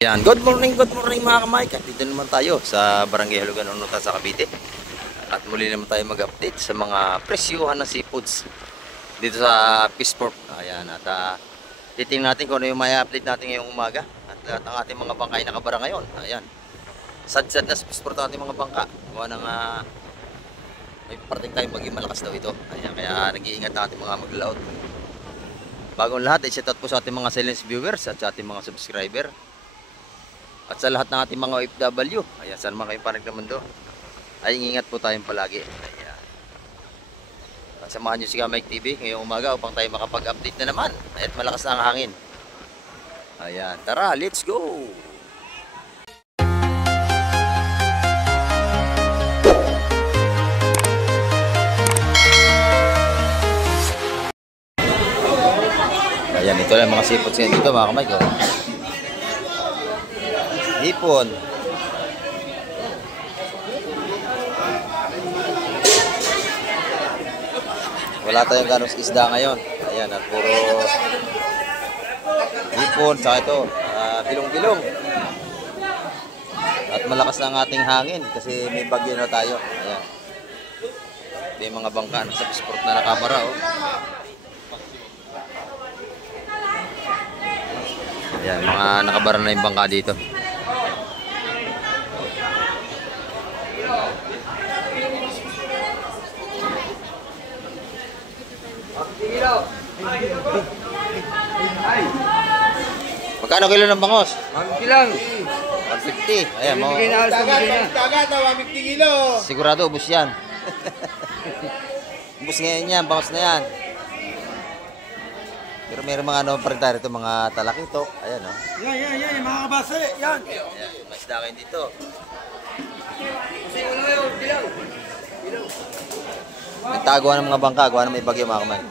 Yan, good morning mga kamay. Dito naman tayo sa Barangay Hulugan, Unutan sa Cavite. At muli naman tayo mag-update sa mga presyuhan ng seafoods dito sa Peaceport. Ayan, at titingnan natin kung ano yung may update natin ngayong umaga. At ang ating mga bangkay nakabara ngayon. Ayan, sad-sad na sa Peaceport ang ating mga bangka. Gawa ng may parating tayong maging malakas daw ito. Ayan, kaya nag-iingat ang ating mga maglalaot. Bagong lahat, shout out po sa ating mga silent viewers at sa ating mga subscriber. At sa lahat ng ating mga OFW, ayan, saan man kayong panig naman doon, ay ingat po tayong palagi. Ayan. At samahan nyo si Mike TV ngayong umaga upang tayo makapag-update na naman. At malakas na ang hangin. Ayan, tara, let's go! Ayan, ito lang mga seafoods ngayon dito mga kamay ko. Hipon. Wala tayong ganong isda ngayon. Ayan, at puro hipon. Saka ito, bilong-bilong. At malakas na ang ating hangin kasi may bagyo na tayo. Ayan. May mga bangka sa Peaceport na nakabara. Oh. Ayan, mga nakabara na yung bangka dito. Magkano kilo ng bangos? 150 lang. 150. Ayan, mo. Tagat, 150 kilo. Sigurado ubos yan. Ubos ngayon yan, bangos na yan. Pero mayroon mga ano pa rin tayo ito, mga talakitok. Ayan, oh. Yan, mga kabase. Yan. Ayan, may isda kayo dito. Kasi wala yun, bilang. Nagtaguan ng mga bangka, gawa na may bagyo mga kamay. Ayan.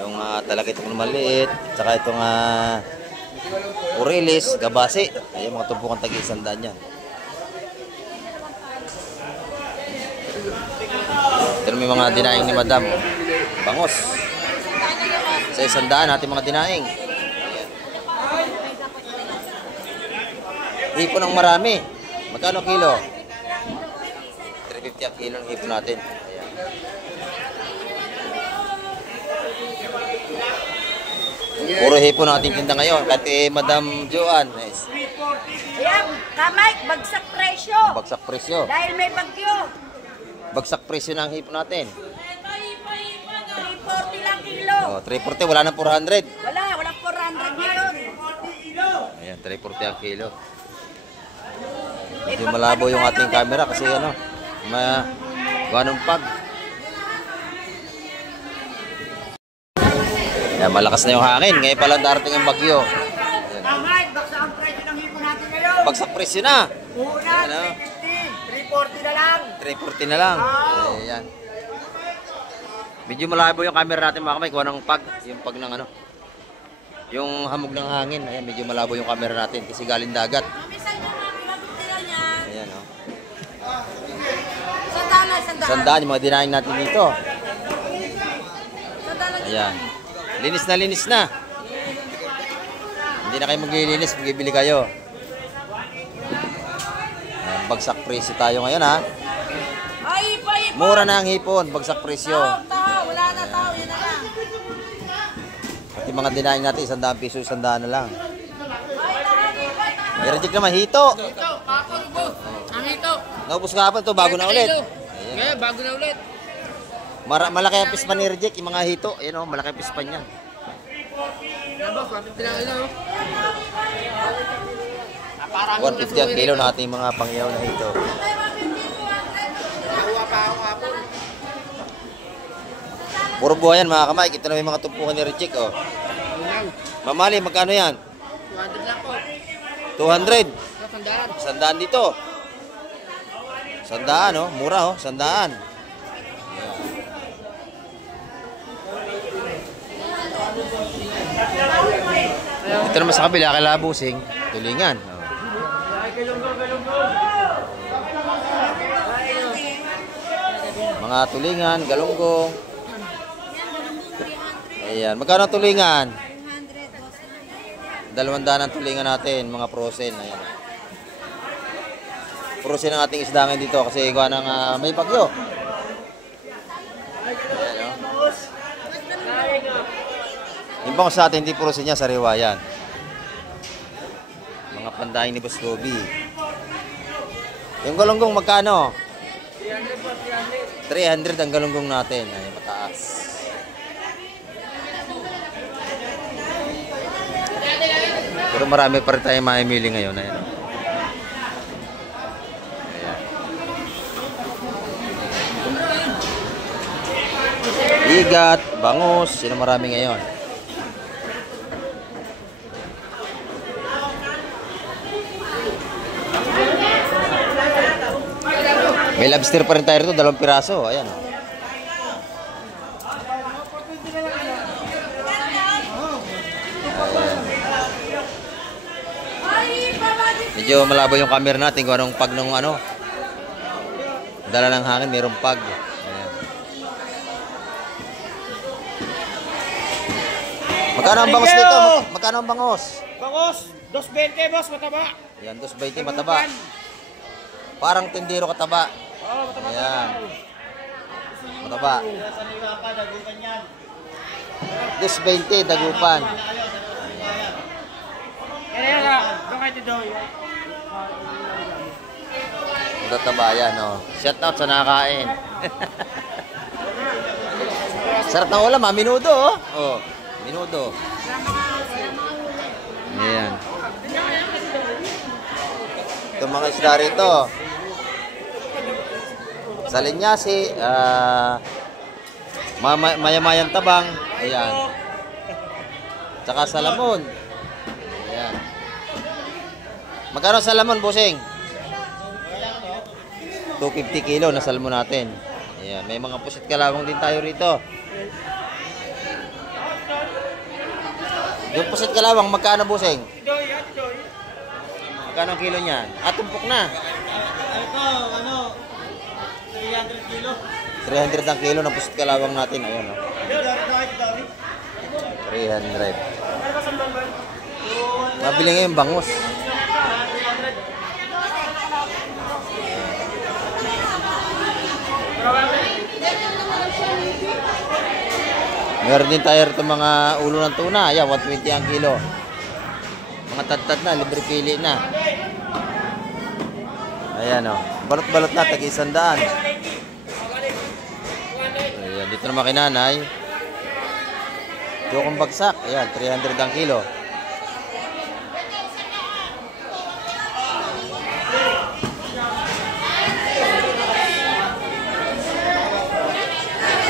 Yung talakitok na maliit, saka itong urilis, gabasi. Ayan, mga tumpukan tag-isandaan yan. Ito may mga dinaing ni Madam. Bangos. Sa 100 natin mga dinaing. Hipon ng marami. Magkano kilo? 350 ang kilo ng hipon natin. Ayan. Puro hipon natin tinda ngayon. Kahit Madam Joan. Nice. Ayan, kamay, bagsak presyo. Bagsak presyo. Dahil may bagyo. Bagsak presyo ng hipon natin. 340 lang kilo. Oh, 340, wala nang 400. Walang 400 ngayon. Ayan, 340 ang kilo. Hindi malabo yung ating camera kasi ano, ganong pag. Ayan, malakas na yung hangin. Ngayon pala darating ang bagyo. Ayan. Kamay, bagsak ang presyo ng hipon natin ngayon. Bagsak presyo na. Una, Ano? 340 na lang. 340 na lang. Ayan. Medyo malabo yung camera natin mga kamay. Kuha ng pag. Yung pag ng ano. Yung hamog ng hangin. Ayan, medyo malabo yung camera natin kasi galing dagat. Ayan, oh. Sandaan yung mga dinaing natin dito. Ayan. Linis na. Hindi na kayo maglilinis. Magbibili kayo. Ayan, bagsak presyo tayo ngayon ha. Mura na ang hipon. Bagsak presyo. Wala na tao, yun na lang. At yung mga dinaing natin, 100 piso, 100 na lang. I-reject naman, hito. Ang ito. Naubos ka pa ito, bago na ulit. Ngayon, bago na ulit. Malaki ang pispan ni reject, yung mga hito. Ayan o, malaki ang pispan niya. Nabos, 150 lang ito. 150 ang kilo ng ating mga pangyaw na hito. Nakuha pa ako hapon. Puro buhay yan mga kamay. Kita na may mga tumpukan ni reject o. Mamali, magkano yan? 200 lang po. 200. Sandaan. 100 dito. 100 o, mura o, 100. Ito naman sa kabila, kay Labusing, tulingan. Oh. Mga tulingan, galunggong. Ayan, magkano tulingan? 200 ang tulingan natin, mga frozen. Ayan. Frozen ang ating isda ngayon dito kasi gawa ng may bagyo. Ayan, oh. Yung bangos sa atin, hindi frozen niya, sariwa yan. Mga pandaing ni Boss Gobi. Yung galunggong magkano? 300 ang galunggong natin. Ay, mataas. Pero marami pa rin tayong maimili ngayon. Ayan. Ayan. Igat, bangus, yun ang marami ngayon. May lobster pa rin tayo rito, 2 piraso. Ayan. Medyo malabo yung camera natin kung anong pag nung ano. Dala ng hangin, mayroong pag. Ayan. Magkano ang bangos dito? Magkano ang bangos? Bangos, 220 boss, mataba. Ayan, 220 mataba. Parang tindero kataba. Oo, mataba. Ayan. Mataba. 220 dagupan. Kaya nga, bakit ito daw? Tataba yan, oh. Shout out sa nakakain. Sarap ng ulam, ha? Minudo, oh. Oh, minudo. Ayan. Itong mga isda rito. Sa linyasi, mayamayang tabang. Ayan. Tsaka salamon. Ayan. Magkano salamon, busing? 250 kilo na salmon natin. Ayan. May mga pusit kalawang din tayo rito. Yung pusit kalawang, magkano, busing? Magkano ang kilo niya? Tumpok na. Ito, 300 kilo. 300 ang kilo ng pusit kalawang natin. Ayan, oh. 300. Mabili ngayon bangus. Meron din tayo rito mga ulo ng tuna. Ayan, 120 ang kilo. Mga tad-tad na, libre pili na. Ayan, oh. Balot-balot na, tag-100. Ayan, dito naman kinanay. Tukong bagsak. Ayan, 300 ang kilo.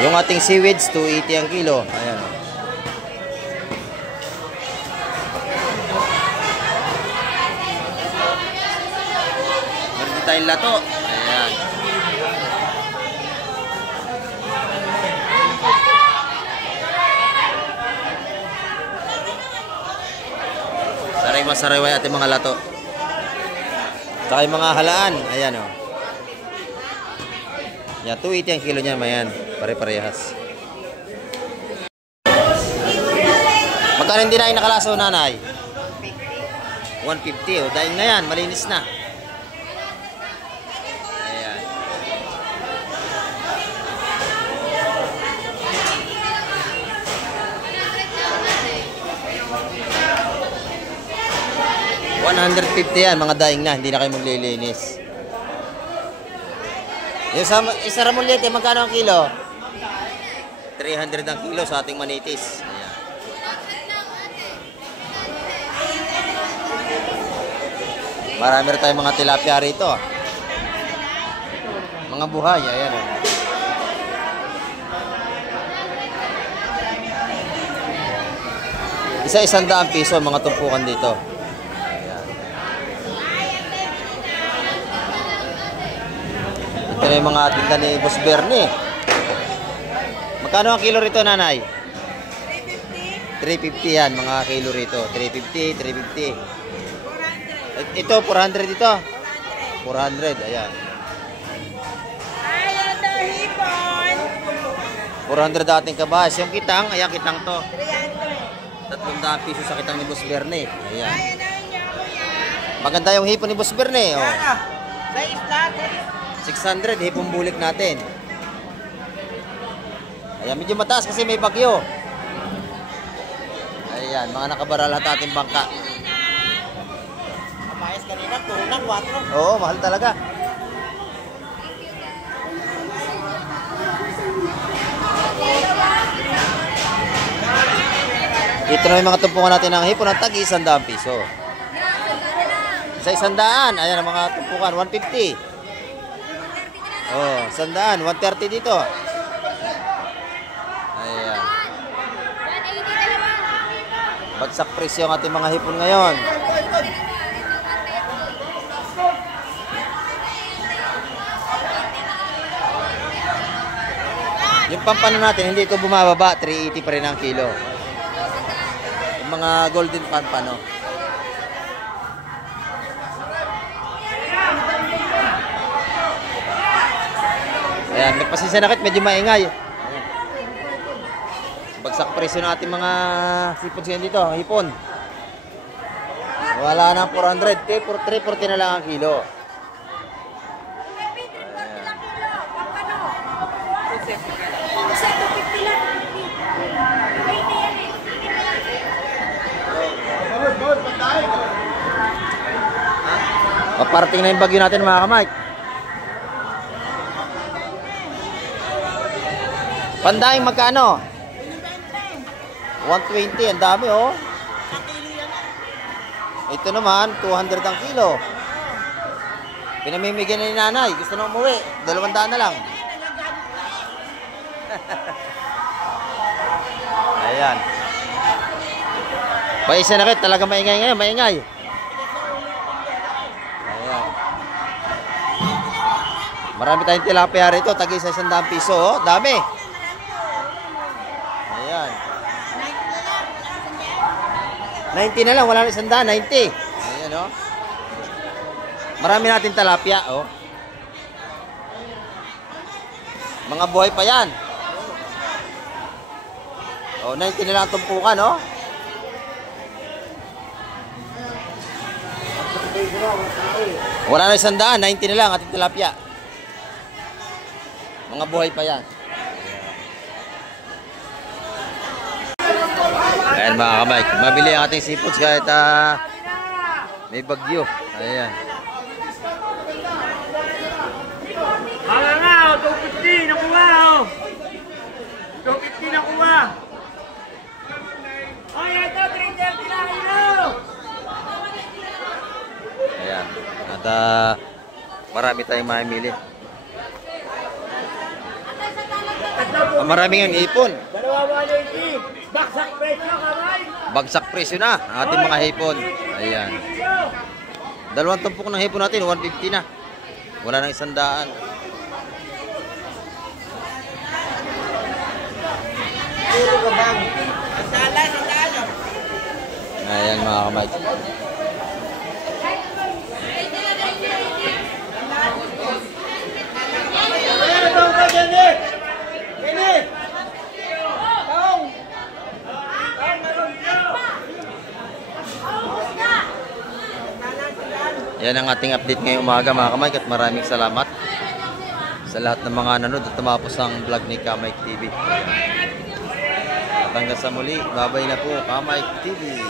Yung ating seaweeds, 280 ang kilo. Ayan. Meron din tayong lato. Ayan. Sariwa-sariwa ating mga lato. Saka yung mga halaan. Ayan, oh. Yan, 280 ang kilo niya, mayan. Pare-parehas. Magkano hindi na yung nakalaso, nanay? 150. O, dahil na yan. Malinis na. Ayan. $150 yan, mga daing na. Hindi na kayo maglilinis. Yung isa ramulete, magkano ang kilo? 300 ang kilo sa ating manitis. Ayan. Marami rin tayong mga tilapia rito. Mga buhay, ayan. Isa ₱100 mga tumpukan dito. Ayan. Ito na yung mga tinda ni Boss Bernie. Magkano ang kilo rito, nanay? 350 yan, mga kilo rito. 350, 350. Ito, 400 dito. 400, ayan. Ay, ito, hipon. 400 dating kabas. Yung kitang, ayan, kitang to. 300. 300 piso sa kitang ni Boss Berne. Ayan. Kaya na niya, kuya. Maganda yung hipon ni Boss Berne. Oh. Sa isla, 600, hipon bulik natin. Ayan, medyo mataas kasi may bagyo. Ayan, mga nakabaral lahat ating bangka. Kamayas kanina, turunan, 4. Oo, mahal talaga. Ito na yung mga tumpungan natin ng hipon ng tagi 100 piso. Sa 100, ayan ang mga tumpungan, 150. Oh, 100, 130 dito. Ayan. Bagsak presyo ang ating mga hipon ngayon. Yung pampano natin, hindi ito bumababa. 380 pa rin ang kilo. Yung mga golden pampano. Ayan, may pasisanakit, medyo maingay. Ayan. Bagsak presyo ng ating mga sipon siya dito, hipon. Wala na 400, 340 na lang ang kilo. Paparating na yung bagyo natin mga kamay. Pandaing magkano? 120, ang dami oh. Ito naman, 200 ang kilo. Pinamimigyan na ni nanay. Gusto na umuwi. 200 na lang. Ayan. Paisa na kayo. Talaga maingay ngayon. Maingay. Ayan. Marami tayong tilapia rito. Tagi sa 100 piso. Oh. Dami. Ayan. 90 na lang, wala na 100, 90. Ayan, oh. Marami natin tilapia, oh. Mga buhay pa yan. Oh, 90 na lang ang tumpukan, oh. Wala na 100, 90 na lang ating tilapia. Mga buhay pa yan. Ayan mga kamay, mabili ang ating seafoods kahit may bagyo. Ayan. Hala nga, 250 nakuha, oh. 250 nakuha. Ay, ito, 330 na kilo. Ayan. At marami tayong mamili. Marami yung ipon. Dalawa 180. Baksak presyo, kamay. Bagsak presyo na ang ating mga hipon. Ayan. Dalawang tumpok ng hipon natin, 150 na. Wala nang 100. Ayan mga kamay. Yan ang ating update ngayong umaga mga kamay at maraming salamat sa lahat ng mga nanood at tumapos ang vlog ni Kamike TV. At hanggang sa muli, babay na po Kamike TV.